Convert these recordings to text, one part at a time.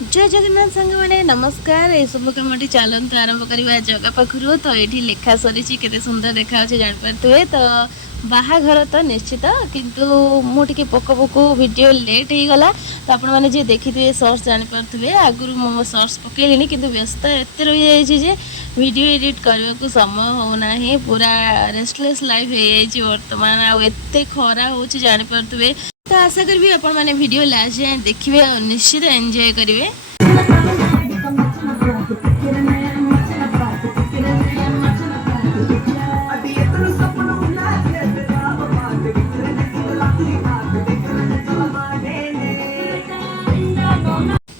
जय जगन्नाथ सांग मैंने नमस्कार ये सब कम चलते आरंभ करवा जगह पाखु तो ये लिखा सरी के सुंदर देखा जापारे तो बाहाघर तो निश्चित किंतु मुझे पोक पोक वीडियो लेट हो गला तो आपण मैंने जी देखी थे सर्च जापारे आगुरी मो सर्च पकईली कि व्यस्त एत रही है वीडियो एडिट करने को समय होना पूरा रेस्टलेस लाइफ हो बर्तमान आते खरा हो जापारे तो आशा करी आपण मैंने वीडियो लास्ट जाए देखिए और निश्चित एंजॉय करेंगे।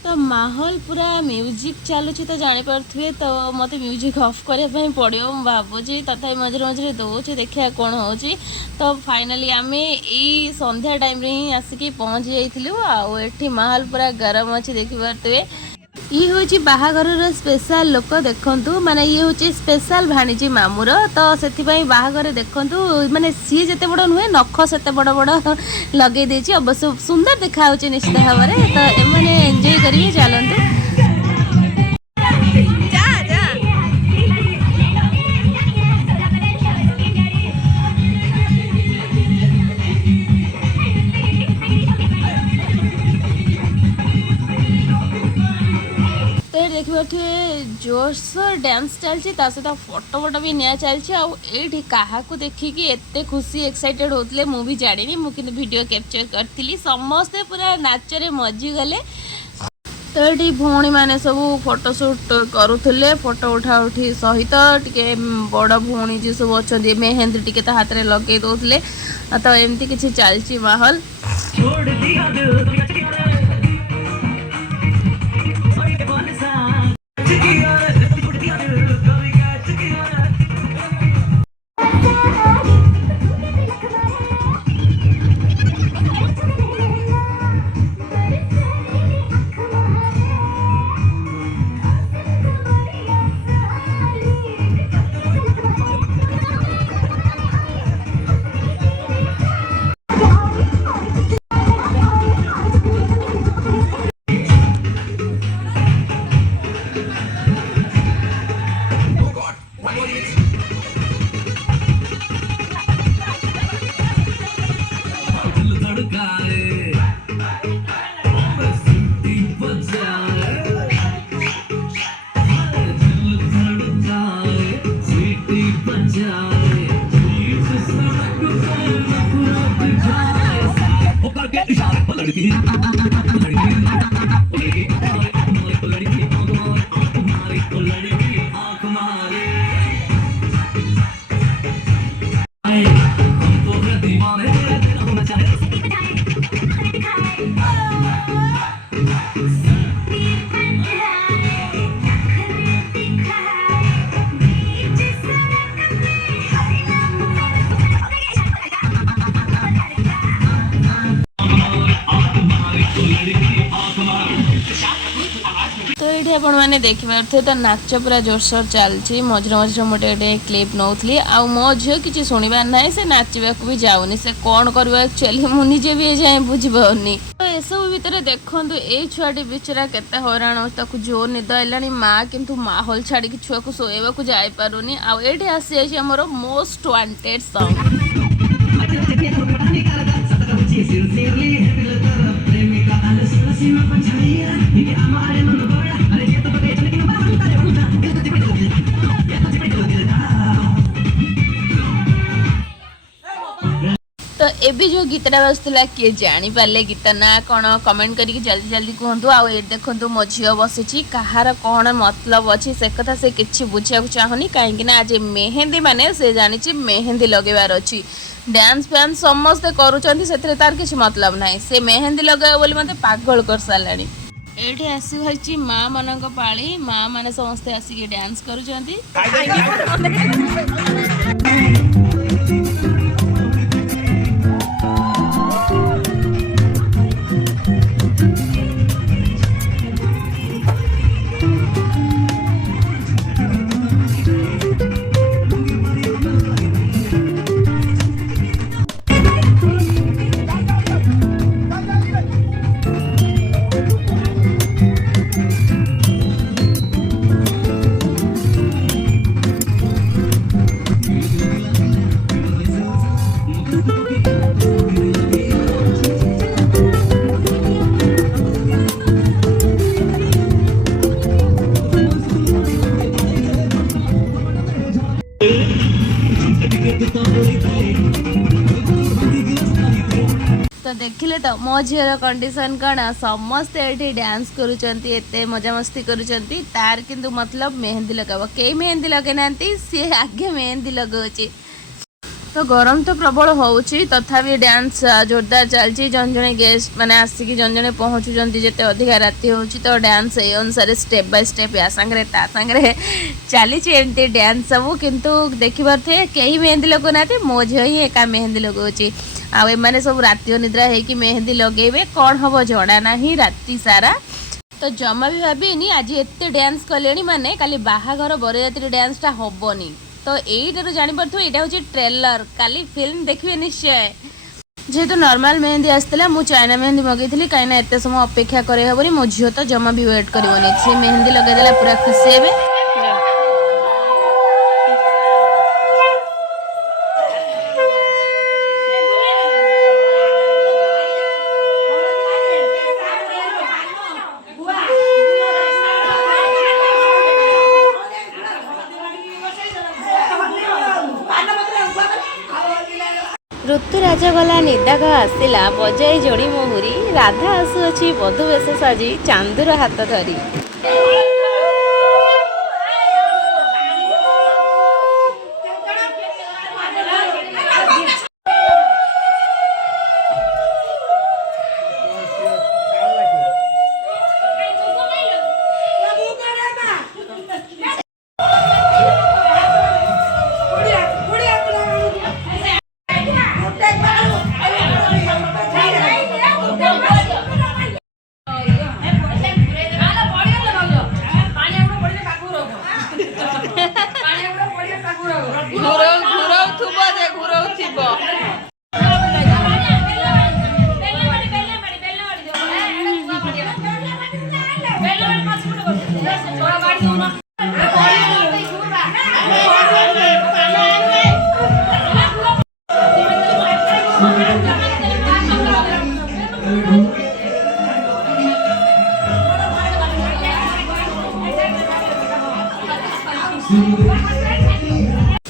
तो माहौल पूरा म्यूजिक चलुची तो जापारे तो मत म्यूजिक ऑफ करने पड़ो भावुँ तथा मझे मझे दौचे देखा कौन हो तो फाइनाली आम यही संध्या टाइम रे ही आसिक पहुँची जाइलु एठी माहौल पूरा गरम अच्छी देखिपे ये हूँ बाहाघर स्पेशल लोक देखु माने ये हूँ स्पेशल भाणीजी मामूर तो से बाहाघर देखु माने सी जिते बड़ नुहे नख से बड़ बड़ लगे देछि अवश्य सुंदर देखा निश्चित भाव में तो एमाने एंजॉय करिए चलते। देखिए जोरसोर डांस चलती सहित फोटो फोटो भी निया चलती क्या देखिकी एत खुशी एक्साइटेड होते मु भी जानी मुझे वीडियो कैप्चर करी समस्ते पूरा नाचरे मजी गले तो ये भौणी मैंने सब फोटोशूट करुले फोटो उठा उठी सहित टे बड़ भौणी जी सब अच्छा मेहंदी टे हाथ में लगे दौले तो एमती किसी चलती माहौल आपण मैंने देखिए तो नाच पूरा जोरसोर चलती मझे मझे मोटे क्लिप नौली आ मो झील किसी शुणवार ना से नाचा भी जाऊनी से कौन कर एक्चुअली मुझे भी जाए बुझीपानी तो एसबू भितर देखु ये छुआटी बेचारा केते हैरान जो निद है माँ किंतु माहौल छाड़ी छुआ को शोवा को जापारूनी आठ आसी जाए आमर मोस्ट वांटेड सॉन्ग तो एबी जो गीतटा बाजुला किए जानी पारे गीत ना कौन कमेंट करके जल्दी जल्दी कहतु आ देखु मो झील बसी कहार कौन मतलब अच्छी से कथा से किसी बुझा चाहूनी कहीं आज मेहंदी माने से जानी मेहंदी लगेबार अच्छी डांस फैंस समस्ते करुँच से तार किसी मतलब ना से मेहंदी लगे बोली मत पागल कर सारा ये आसी माँ मान पाली माँ मैंने समस्ते आसिक डांस करुँच देखिले तो मो झीर कंडीशन कण समस्ते ये डांस करुँचे एते मजामस्ती करुँचे तार किंतु मतलब मेहंदी लगाब कई मेहंदी लगे ना सी आगे मेहंदी लगाऊँच तो गरम तो प्रबल होउची तथापि डांस जोरदार चलती जन जने गेस्ट मैंने आसिक जन जने पहुँचुंट जिते अधिका राति होची तो डांस ये अनुसार स्टेप बाय स्टेप या सांगे ता सांगे चली एमती डांस सब किंतु देखी पारे कहीं मेहंदी लगुना मो झी ही एका मेहंदी लगौची आने सब राति निद्रा होगी मेहंदी लगे कौन हम जना ना राति सारा तो जमा भी भाविनी आज एत डांस कले माने काली बाहाघर बरयात्री डांसटा हेनी तो यही जापर यहाँ हूँ ट्रेलर काली फिल्म देखिए निश्चय जेहेतु नॉर्मल मेहंदी आसला मु चाइना मेहंदी मगेली कहीं एत समय अपेक्षा करहबनी मो झील तो जमा भी वेट करनी सी मेहंदी लगेदेला पूरा खुशी हे ऋतुराज गला निदाघ आसला बजाई जोड़ी मुहुरी राधा आसुअछि बधु वेश साजी चांदूर हाथ धरी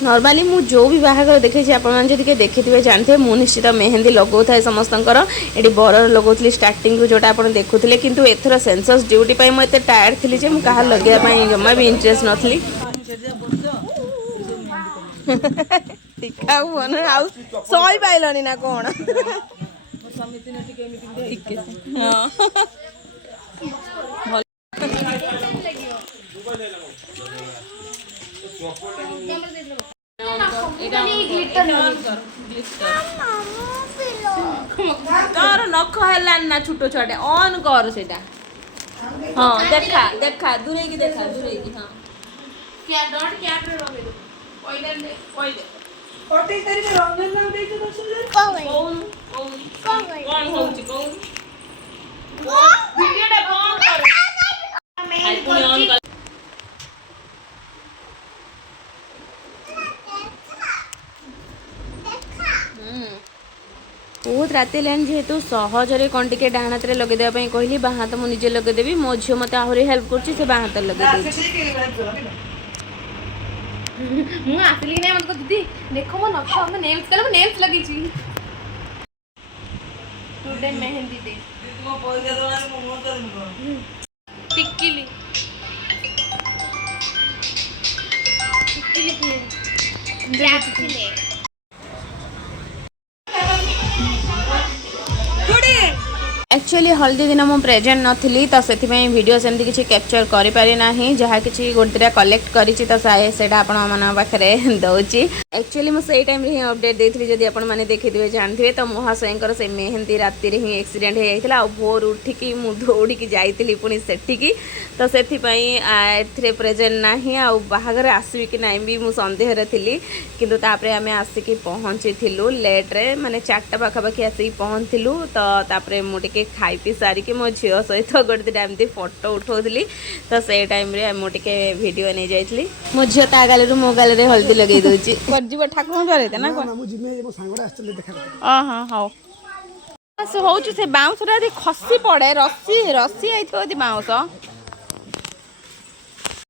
नॉर्मली मु जो भी बाहागर देखे आपने देखिए जानते हैं मुझे निश्चित मेहंदी लगौ था समस्तଙ୍କର ये बर लगौली स्टार्टिंग जोटा आप देखुले किंतु एथर सेंसस ड्यूटी मुझे टायर्ड थी जे मुझे लगे जमा भी इंटरेस्ट नथली सही पाइलनी ना कौन तार नख है ना छोट छोटे ऑन कर से हाँ देखा देखा दूरे की देखा दूरे की हाँ क्या डॉट क्या रे रोगे कोई दे कोई दे कोटी तरी के रोगे ना दे तो 10,000 कौन कौन कौन होची कौन वो वीडियो डे ऑन कर आईफोन ऑन कर बहुत राति लाइन जेहेतु सहजरे कौन टे डाण हाथ में लगेदेवाई कहली बाँ हाथ मुझे लगेदेवी मो झील मत आहरी हेल्प कर बाँ हाथ लगे आसली ना मतलब दीदी देखो मो नख नेल्स कल नेल्स लगी टुडे मेहंदी डे टिक्कीली टिक्कीली एक्चुअली हल्दी दिन मु प्रेजेंट नथी तो से वीडियो सेमती किसी कैप्चर कर पारि ना जहाँ किसी गोटे कलेक्ट करी तो सेटा आपण पाखे दौची एक्चुअली मुझे टाइम रे अपडेट देती जदि आपण मैंने देखिए जानते तो महाशयकर से मेहंदी राति ही एक्सीडेंट होता है भोर उठिकी मु दौड़ी जाइली पुणी सेठिकी तो से प्रेजेंट ना बाहागर आसबि कि ना भी मुझे सन्देह थी किंतु तापरे आमे आसिकी पहुँची लेट्रे माने 4टा पाखापाखि आसिक पहुँचलु तो तापरे मुझे खाई पी सारिकी मो झील सहित गोटे एमती फोटो उठाऊली तो से टाइम रे मुझे वीडियो नहीं जाइली मो झील ता गाल मो गाल हल्दी लगे दूची ठाकुर द्वारे ना हाँ से बाउंस खसी पड़े रसी रसी आई बाउंस